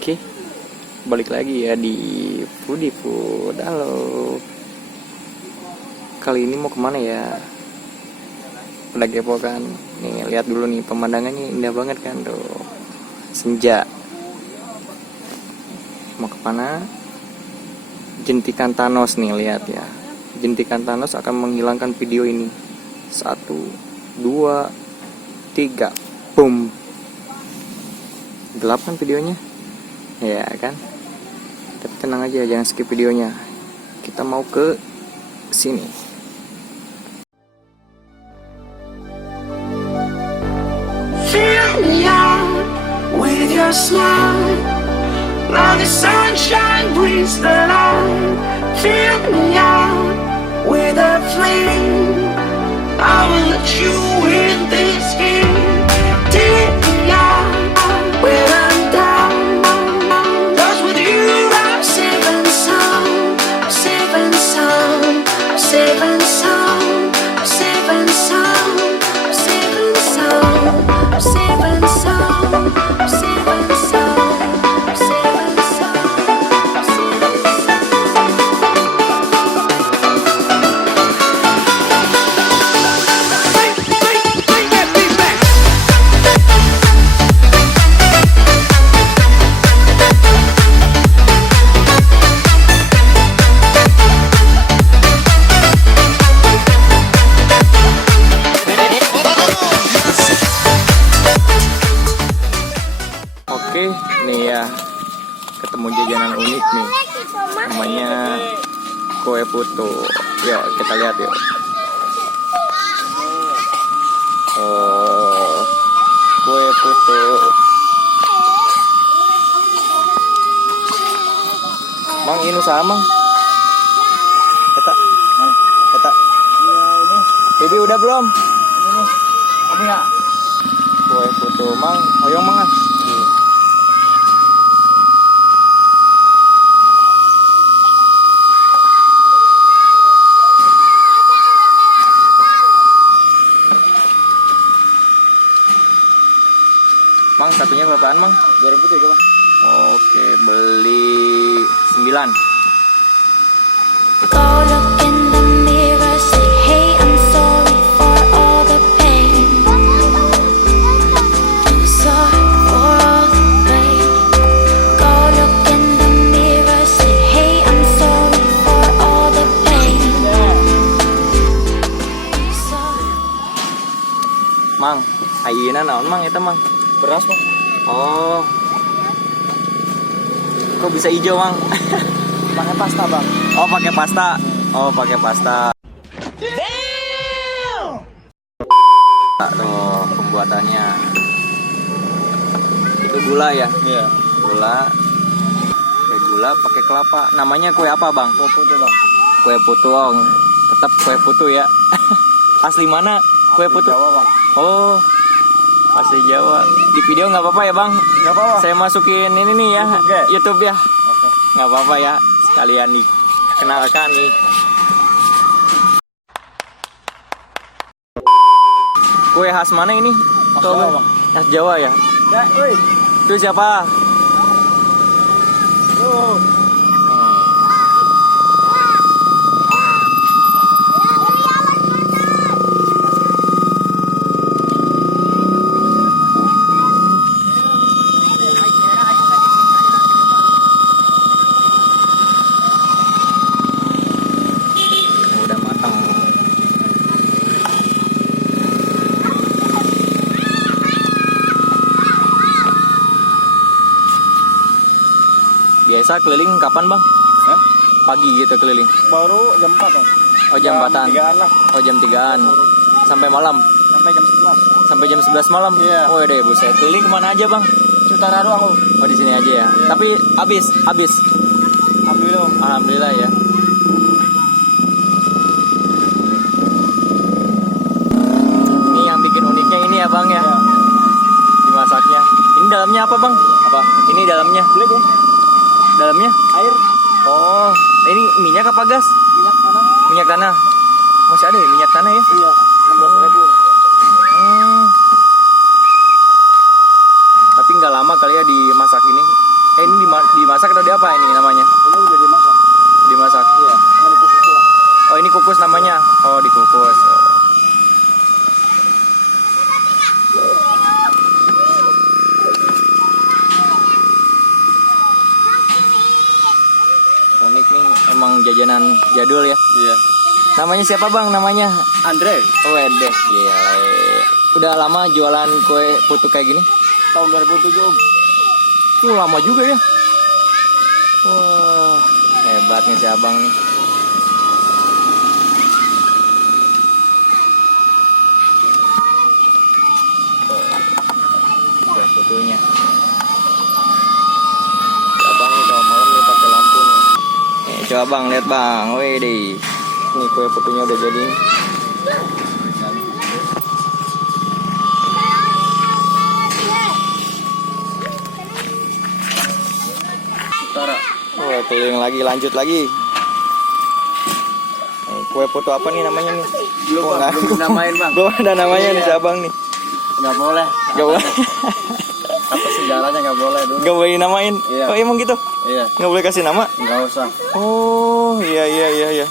Oke, balik lagi ya di Foodie Food. Halo. Kali ini mau kemana ya? Udah kepo kan? Nih lihat dulu nih pemandangannya indah banget kan tuh. Senja. Mau kemana? Jentikan Thanos nih, lihat ya. Jentikan Thanos akan menghilangkan video ini. 1, 2, 3, boom. Gelap kan videonya? Ya kan? Tapi tenang aja, jangan skip videonya. Kita mau ke sini. Fill me out with your smile. Now the sunshine brings the light. Fill me out with a flame. I will let you in this game. Take me out when I'm down. 'Cause with you I'm safe and sound. Safe and sound. Safe and sound. Safe and sound. Safe and sound. Safe and sound. Safe and sound. Safe and Oke, nih ya. Ketemu jajanan unik nih. Namanya kue putu. Ya, kita lihat yuk. Oh, kue putu. Mang, ini usaha mang. Kata, mana? Kata. Iya ini, Bibi udah belum? ini nih, kamu ya. Kue putu, mang. Hoyong mang ah. Mang, satunya berapaan mang? 2003 bang. Oke, beli 9. Go look in the mirror, say hey, I'm sorry for all the pain. I'm sorry for all the pain. Go look in the mirror, say hey, I'm sorry for all the pain. I'm sorry. Mang, ayeuna naon mang eta mang? Beras bang. Oh. Kok bisa hijau mang? Pakai pasta bang. Oh, pakai pasta. Oh, pakai pasta. Tuh pembuatannya. Itu gula ya? Iya. Gula. Pakai gula, pakai kelapa. Namanya kue apa bang? Foto tuh bang. Kue putu, oh. Tetap kue putu ya. Asli mana kue Asli putu? Jawa bang. Oh, asli Jawa. Di video nggak apa-apa ya bang? Gak apa-apa. Saya masukin ini nih ya, YouTube, Ge. YouTube ya. Oke. Nggak apa-apa ya, sekalian dikenalkan nih. Kue khas mana ini? Khas Tahu Jawa, nggak? Bang. Khas Jawa ya. Ya, woi. Itu siapa? Tuh. Udah matang. Biasa keliling kapan bang? Hah? Pagi gitu keliling. Baru jam 4 bang. Oh jam 4-an. 3-an lah. Oh jam 3-an. Sampai malam. Sampai jam 11. Sampai jam 11 malam. Iya. Oh deh buset. Keliling kemana aja bang? Sutara doang aku. Oh di sini aja ya. Iya. Tapi habis. Alhamdulillah. Alhamdulillah ya. Ini yang bikin uniknya ini ya bang ya. Ya. Dimasaknya. Ini dalamnya apa bang? Apa? Ini dalamnya. Beli bang. Dalamnya? Air. Oh, ini minyak apa gas? Minyak tanah. Minyak tanah. Masih ada ya minyak tanah ya? Iya. 16.000. Tapi nggak lama kali ya dimasak ini. Ini dimasak atau di apa ini namanya? Ini udah dimasak. Dimasak. Iya, ini dikukus lah. Oh ini kukus namanya. Oh dikukus. Unik nih, emang jajanan jadul ya. Iya. Namanya siapa bang? Namanya? Andre, Oh Edeh. Gila. Udah lama jualan kue putu kayak gini? tahun 2007 Om. Lama juga ya. Wah, hebat nih si abang nih. Kue putunya. Si abang nih kalau malam nih pakai lampu nih. Nih, coba bang, lihat bang. Wih deh. Nih kue putunya udah jadi. Utara. Wah, keliling lagi, lanjut lagi. Kue putu apa nih namanya nih? Belum Oh, Bang, nggak. belum dinamain Bang. Belum ada namanya nih si Iya. abang nih. Nggak boleh. Gak boleh, Apa sejarahnya nggak boleh dulu. gak boleh namain. Iya. Oh emang gitu? Iya, Gak boleh kasih nama? nggak usah. Oh iya iya iya iya.